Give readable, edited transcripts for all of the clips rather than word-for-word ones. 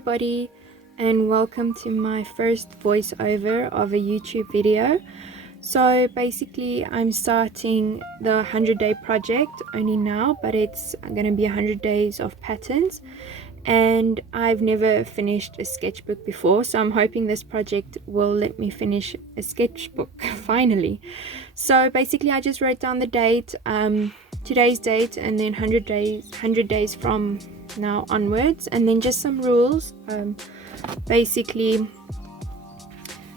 everybody, and welcome to my first voiceover of a YouTube video. So basically I'm starting the 100-day project only now, but it's going to be 100 days of patterns, and I've never finished a sketchbook before, so I'm hoping this project will let me finish a sketchbook finally. So basically I just wrote down the date, today's date, and then 100 days from now onwards, and then just some rules, basically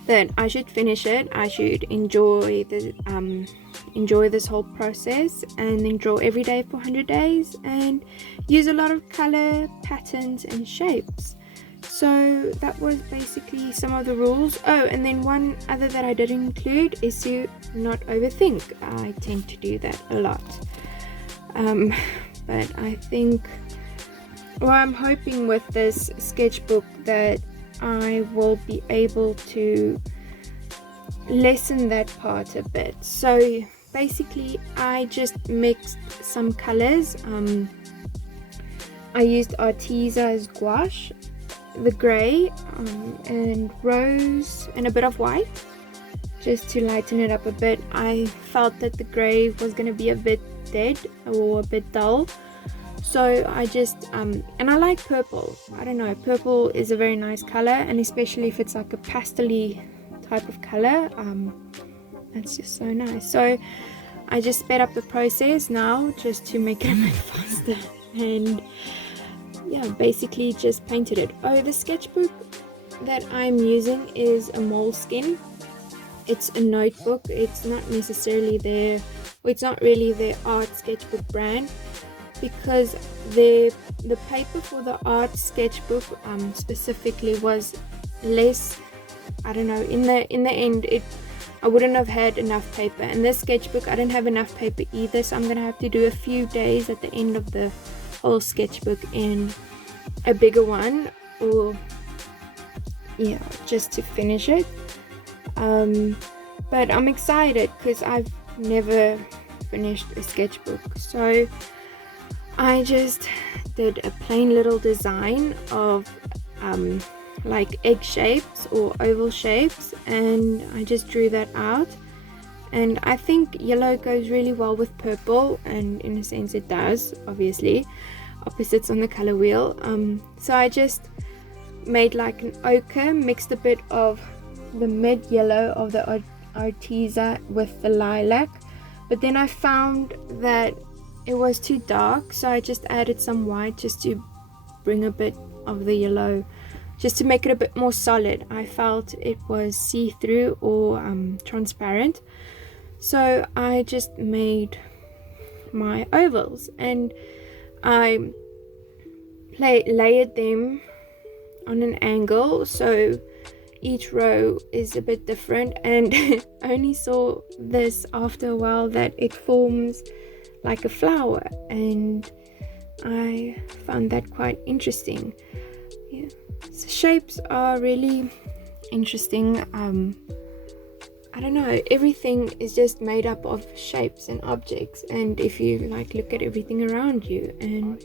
that I should finish it, I should enjoy this whole process, and then draw every day for 100 days and use a lot of color, patterns and shapes. So that was basically some of the rules. Oh, and then one other that I didn't include is to not overthink. I tend to do that a lot, but I think, well, I'm hoping with this sketchbook that I will be able to lessen that part a bit. So basically I just mixed some colors. I used Arteza's gouache, the grey, and rose, and a bit of white, just to lighten it up a bit. I felt that the grey was going to be a bit dead or a bit dull, so I just and I like purple. I don't know, purple is a very nice color, and especially if it's like a pastel-y type of color, it's just so nice. So I just sped up the process now just to make it a bit faster, and yeah, basically just painted it. Oh, the sketchbook that I'm using is a Moleskine. It's a notebook. It's not necessarily their, well, it's not really their art sketchbook brand, because the paper for the art sketchbook specifically was less, I don't know, in the end I wouldn't have had enough paper, and this sketchbook I didn't have enough paper either, so I'm gonna have to do a few days at the end of the whole sketchbook in a bigger one, or yeah, just to finish it. But I'm excited because I've never finished a sketchbook. So I just did a plain little design of like egg shapes or oval shapes, and I just drew that out, and I think yellow goes really well with purple, and in a sense it does, obviously, opposites on the color wheel. So I just made like an ochre, mixed a bit of the mid yellow of the Arteza with the lilac, but then I found that it was too dark, so I just added some white just to bring a bit of the yellow, just to make it a bit more solid. I felt it was see-through or transparent, so I just made my ovals, and I layered them on an angle, so each row is a bit different, and I only saw this after a while that it forms like a flower, and I found that quite interesting. Yeah, so shapes are really interesting. I don't know, everything is just made up of shapes and objects, and if you like look at everything around you, and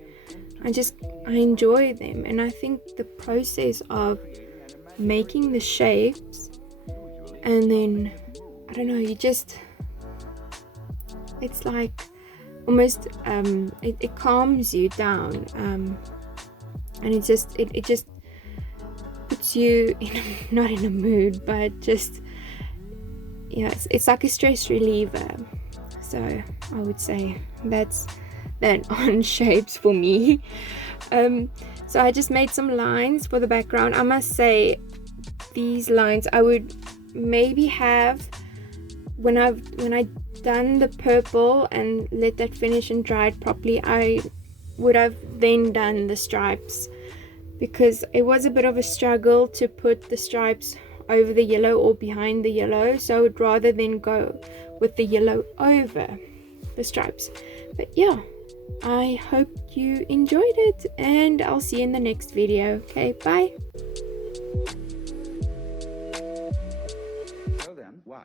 I enjoy them, and I think the process of making the shapes, and then I don't know, it's like almost it calms you down, and it just puts you in not in a mood, but just, yeah, it's like a stress reliever. So I would say that's that on shapes for me. So I just made some lines for the background. I must say, these lines I would maybe have when I done the purple and let that finish and dried properly, I would have then done the stripes, because it was a bit of a struggle to put the stripes over the yellow or behind the yellow, so I would rather then go with the yellow over the stripes. But yeah, I hope you enjoyed it, and I'll see you in the next video. Okay, bye. So then, why?